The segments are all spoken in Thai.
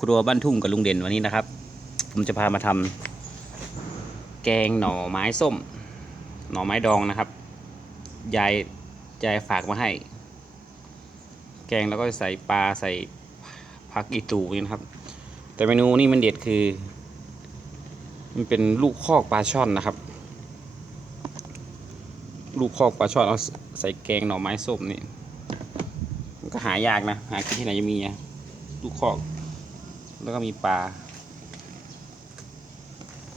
ครัวบ้านทุ่งกับลุงเด่นวันนี้นะครับ ผมจะพามาทำแกงหน่อไม้ส้ม หน่อไม้ดองนะครับยายยายฝากมาให้ แกงแล้วก็ใส่ปลาใส่ผักอีตูนี่นะครับ แต่เมนูนี่มันเด็ดคือ มันเป็นลูกคอกปลาช่อนนะครับ ลูกคอกปลาช่อนเอาใส่แกงหน่อไม้ส้มนี่มันก็หายากนะ หากินที่ไหนจะมีอะลูกคอก แล้วก็มีปลา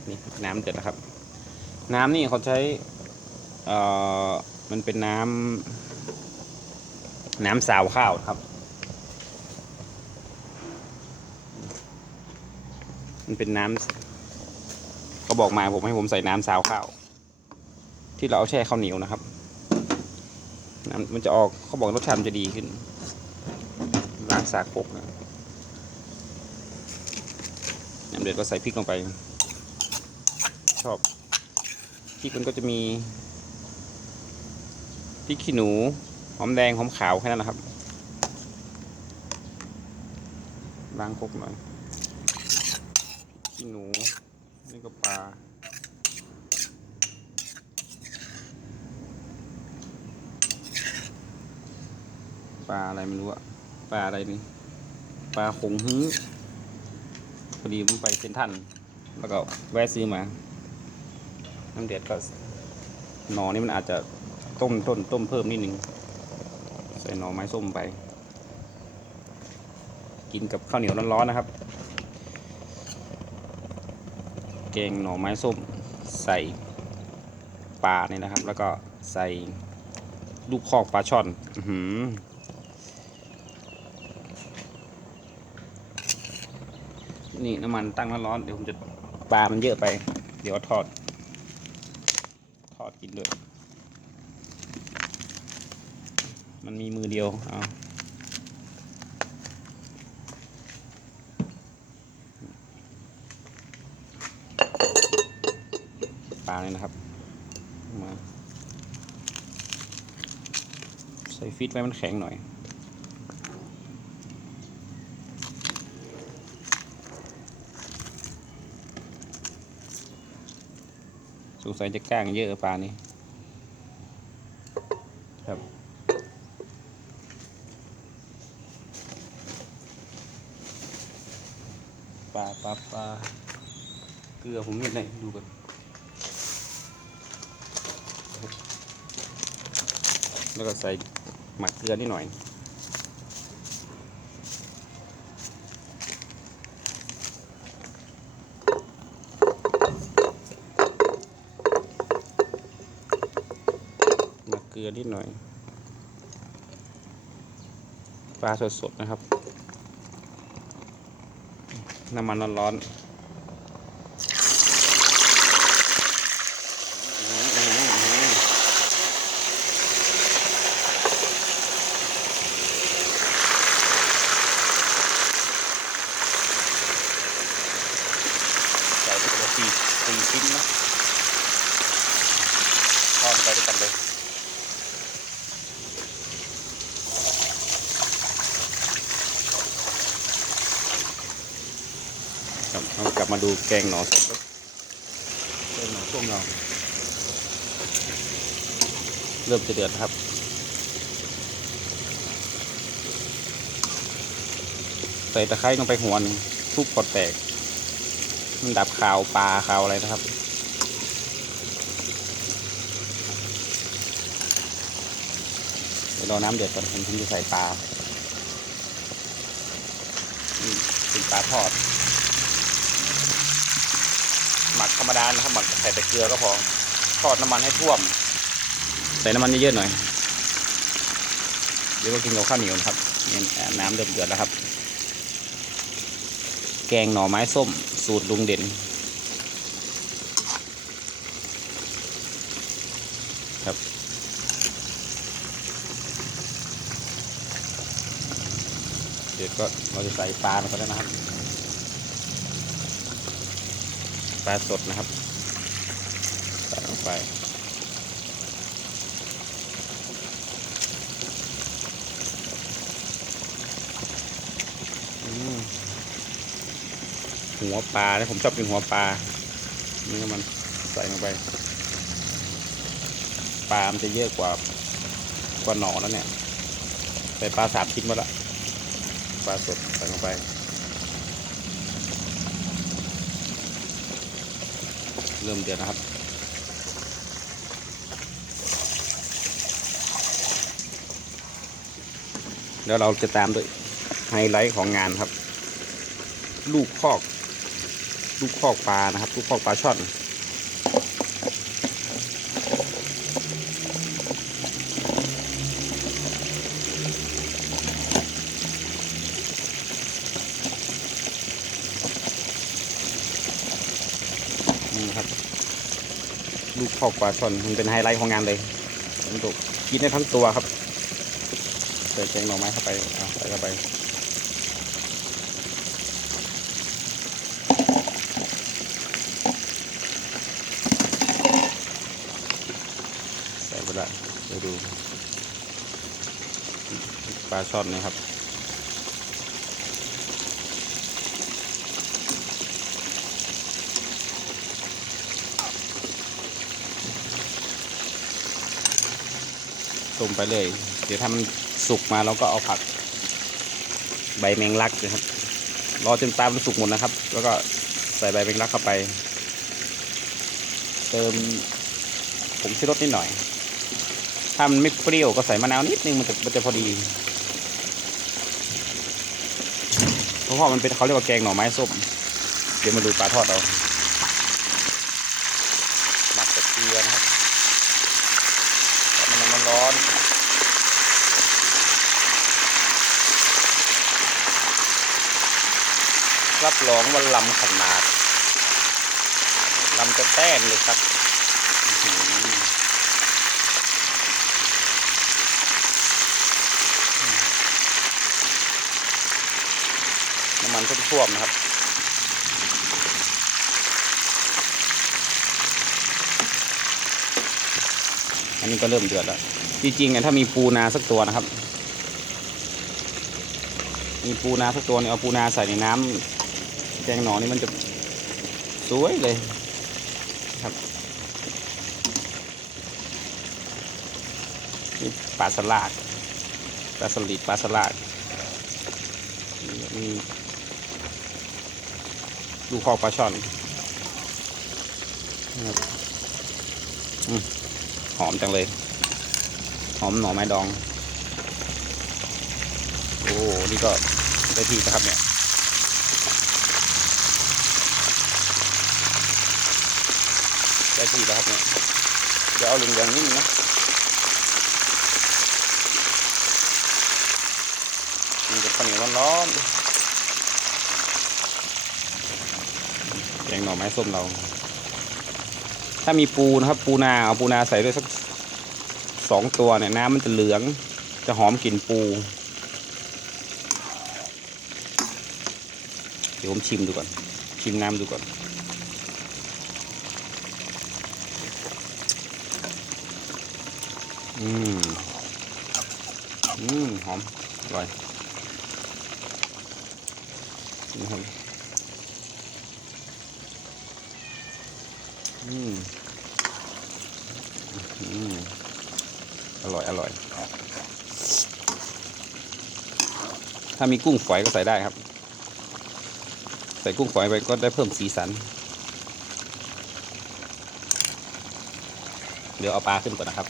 นี่น้ำเดือดนะครับ น้ำนี่เขาใช้ เอ่อ มันเป็นน้ำ น้ำสาวข้าวครับ มันเป็นน้ำเขาบอกมาผมให้ผมใส่น้ำสาวข้าว ที่เราเอาแช่ข้าวเหนียวนะครับน้ำมันจะออกเขาบอกรสชาติมันจะดีขึ้นล้างสากปกนะ เดือดก็ใส่พริกลงไป ชอบพริกมันก็จะมีพริกขี้หนู หอมแดงหอมขาวแค่นั้นนะครับล้างครกหน่อยขี้หนูนี่ก็ปลาปลาอะไรไม่รู้อะปลาอะไรนี่ปลาขงฮื้อ พอดีผมไปเซ็นทรันแล้วก็แวะซื้อมา น้ำเดือดก็หน่อนี่มันอาจจะต้มต้นต้มเพิ่มนิดนึง ใส่หน่อไม้ส้มไป กินกับข้าวเหนียวร้อนๆนะครับ แกงหน่อไม้ส้มใส่ปลาเนี่ยนะครับ แล้วก็ใส่ลูกคอกปลาช่อน อือหือ นี่น้ำมันตั้งร้อนๆเดี๋ยวผมจะปลามันเยอะไป เดี๋ยวทอด ทอดกินด้วย มันมีมือเดียวเอาปลาเลยนะครับ มาใส่ฟิตไว้มันแข็งหน่อย งสัยจะก้างเยอะปลานี้ครับ ปลาปลาปลาเกลือผมเห็นไหนดูกันแล้วก็ใส่หมักเกลือนิดหน่อย หมักเก ลือนิดหน่อย ปลาสดๆนะครับ น้ำมันร้อนๆสี่สี่ชิ้นนะทอดไปด้วยกันเลย ครับเรากลับ มาดูแกงหน่อส้มครับแกงหน่อส้มเราเริ่มจะเดือดครับ ใส่ตะไคร้ลงไปหัวนึ่งทุบพอแตก มันดับข่าวปลาข่าวอะไรนะครับเดี๋ยวรอน้ำเดือดก่อนผมถึงจะใส่ปลาเป็นปลาทอด หมักธรรมดานะครับหมักใส่แต่เกลือก็พอทอดน้ำมันให้ท่วม ใส่น้ำมันเยอะๆหน่อยเดี๋ยวก็กินกับข้าวเหนียวนะครับนี่น้ำเดือดเดือดแล้วครับ แกงหน่อไม้ส้ม สูตรลุงเด่นครับเดี๋ยวก็เราจะใส่ปลาลงไปแล้วนะครับ ป ลาสดนะครับใส่ลงไปหัวปลาเนะผมชอบกินหัวปลานี่มันใส่ลงไป ปลา มันจะเยอะกว่ากว่าหนอแล้วเนี่ย ใส่ปลาสามชิ้นมาละ ปลาสดใส่ลงไป เริ่มเดือดนะครับ แล้วเราจะตามด้วยไฮไลท์ของงานครับ ลูกคอก ลูกคอกปลานะครับ ลูกคอกปลาช่อนครับ ลูกคอกปลาช่อนมันเป็นไฮไลท์ของงานเลยมันถูกกินได้ทั้งตัวครับใส่แกงหน่อไม้เข้าไปเอาใส่เข้าไปใส่ไปละเดี๋ยวดูปลาช่อนนะครับ ต้มไปเลย เดี๋ยวถ้ามันสุกมาเราก็เอาผัก ใบแมงลักนะครับ รอจนปลามันสุกหมดนะครับ แล้วก็ใส่ใบแมงลักเข้าไป เติมผงชูรสนิดหน่อย ถ้ามันไม่เปรี้ยวก็ใส่มะนาวนิดนึงมันจะมันจะพอดีเพราะว่ามันเป็นเขาเรียกว่าแกงหน่อไม้ส้ม เดี๋ยวมาดูปลาทอดเอาหมักกับเกลือนะครับให้มันร้อนๆ รับรองว่าลำขนาดลำจะแต้นเลยครับน้ำมันท่วมๆนะครับอันนี้ก็เริ่มเดือดแล้ว จริงๆอะถ้ามีปูนาสักตัวนะครับ มีปูนาสักตัวเนี่ยเอาปูนาใส่ในน้ำแกงหนอนี่มันจะสวยเลยครับนี่ปลาสลาดปลาสลิดปลาสลาดมีลูคอปลาช่อนอหอมจังเลย หอมหน่อไม้ดอง โอ้ นี่ก็ได้ที่นะครับเนี่ย ได้ที่แล้วครับเนี่ยเดี๋ยวเอาเหลืองๆนิดนึงนะมันจะข้าวเหนียวร้อนๆแกงหน่อไม้ส้มเรา ถ้ามีปูนะครับ ปูนาเอาปูนาใส่ด้วยสักสองตัวเนี่ยน้ำมันจะเหลือง จะหอมกลิ่นปู เดี๋ยวผมชิมดูก่อน ชิมน้ำดูก่อน อืม อืม หอมอร่อยนะครับอืม อืม อร่อย อร่อย ถ้ามีกุ้งฝอยก็ใส่ได้ครับ ใส่กุ้งฝอยไปก็ได้เพิ่มสีสัน เดี๋ยวเอาปลาขึ้นก่อนนะครับ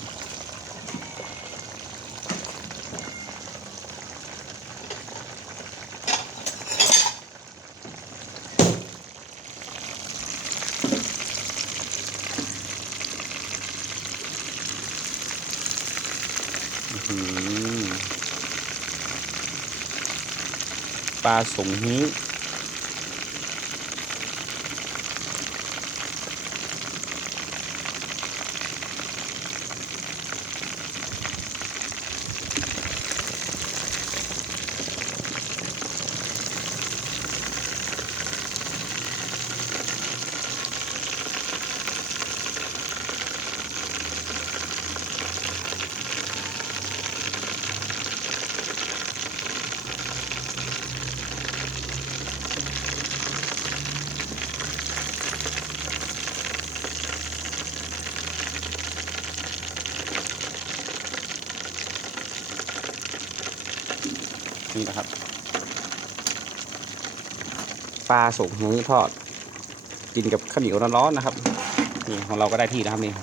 อืม ปลาสงฮี นี่นะครับ ปลาสุกหมูทอด กินกับข้าวเหนียวร้อนๆนะครับ นี่ของเราก็ได้ที่นะครับนี่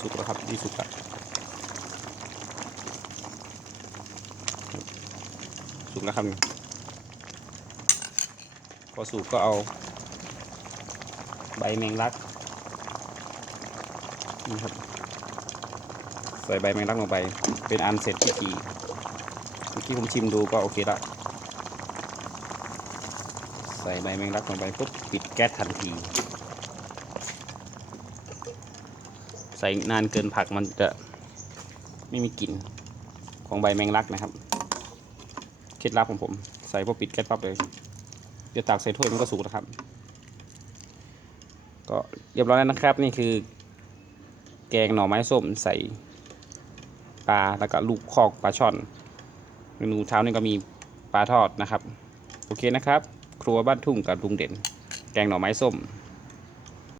สุกแล้วครับนี่สุกแล้วสุกแล้วครับพอสุกก็เอา ใบแมงลักนี่ครับ ส่ใบแมงลักลงไป เป็นอันเสร็จพิธีเมื่อกี้ผมชิมดูก็โอเคละใส่ใบแมงลักลงไปปุ๊บปิดแก๊สทันที ใส่นานเกินผักมันจะไม่มีกลิ่นของใบแมงลักนะครับ เคล็ดลับของผม ใส่พอปิดแก๊สปั๊บเลยเดี๋ยวตักใส่ถ้วยมันก็สุกแล้วครับ ก็เรียบร้อยแล้วนะครับ นี่คือ แกงหน่อไม้ส้มใส่ ปลาแล้วก็ลูกคอกปลาช่อน เมนูเช้านี้ก็มีปลาทอดนะครับ โอเคนะครับ ครัวบ้านทุ่งกับลุงเด่น แกงหน่อไม้ส้ม